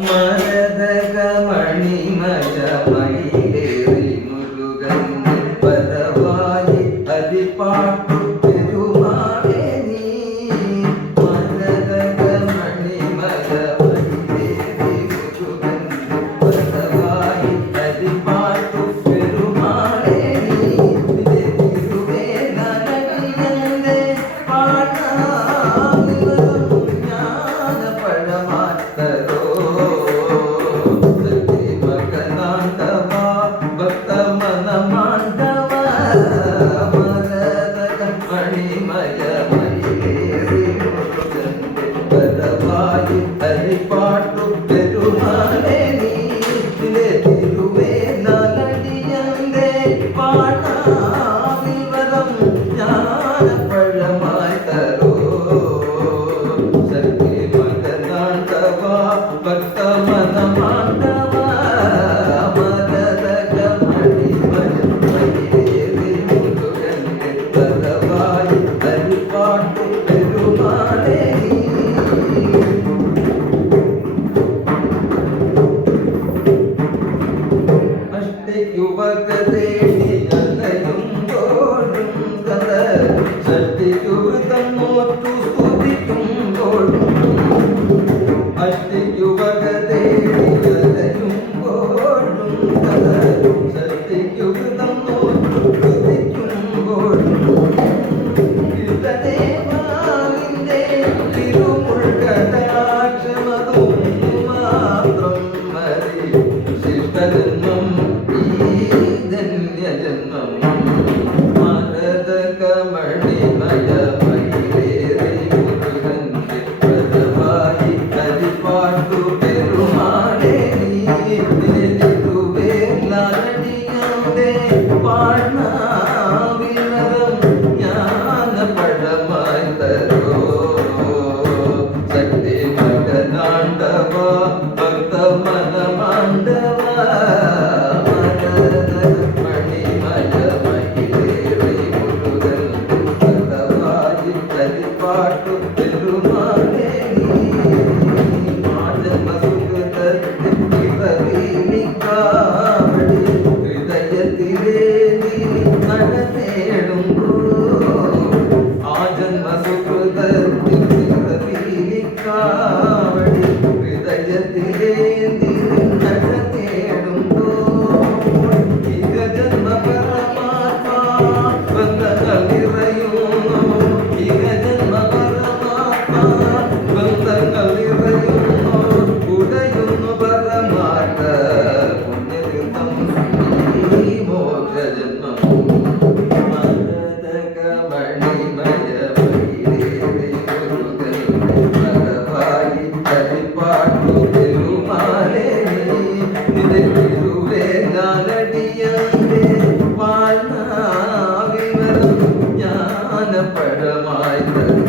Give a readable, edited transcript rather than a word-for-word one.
മരതകമണിമയമയിലേറി മുരുകൻ പരവായി ഹരിപ്പാട്ടു പെരുമാളെ നീ. മരതകമണിമയമയിലേറി മുരുകൻ പരവായി ഹരിപ്പാട്ടു പെരുമാളെ നീ. തിരുവേനരവിയന്റെ പാടാവിവരം ജ്ഞാനപഴമാത്തരോ. ഹരിപ്പാട്ടു പെരുമാളെ നീ. തിരുവേനടിയന്റെ പാടാവിവരം ജ്ഞാനപഴമായി തരോ. ശക്തി മകനാണ്ടവ ഭക്തമനമാണ്ടവ മരതകമണിമയമയിലേറി മുരുകന്റെ പരവായി ഹരിപ്പാട്ടു പെരുമാളെ നീ. അഷ്ടയുവകതേടി അലയുമ്പോഴും കഥ ഷഷ്ടിയുവൃതം നോറ്റു സ്തുതിക്കുമ്പോഴും. അഷ്ടയുവകതേടി അലയുമ്പോഴും കഥ ഷഷ്ടിയുവൃതം നോറ്റു സ്തുതിക്കുമ്പോഴും. ഇഷ്ടദേവാവിന്റെ തിരുമുൾകടാക്ഷമതും മാത്രം മതി ശിഷ്ടജന്മം ധന്യജന്മം. മരതകമണിമയമയിലേറി മുരുകന്റെ പരവായി ഹരിപ്പാട്ടു പെരുമാളെ നീ. തിരുവേനടിയന്റെ പാടാവിവരം ജ്ഞാനപഴമായി തരോ. ശക്തി മകനാണ്ടവ ഭക്തമനമാണ്ടവ ഹരിപ്പാട്ടു പെരുമാളെ നീ. മാജന്മസുഹൃതത്തിനിക്കാവടി ഹൃദയത്തിലേ നീ നടനേടുമ്പോ. ആജന്മസുഹൃതത്തിനിക്കാവടി ഹൃദയത്തിലേ നീ നടനേടുമ്പോ. ഇക ജന്മ പരമാത്മാ ബന്ധങ്ങൾ നിറയുന്നു. ഇക ജന്മ പരമാത്മാ ബന്ധങ്ങൾ നിറയുന്നു. ഉടയുന്നു പരമാർത്ഥ പുണ്യതീർത്ഥം ഈ മോക്ഷജന്മം. മരതകമണിമയമയിലേറി മുരുകന്റെ പരവായി ഹരിപ്പാട്ടു പെരുമാളെ നീ. തിരുവേനടിയന്റെ പാടാവിവരം ജ്ഞാനപഴമായി തരോ.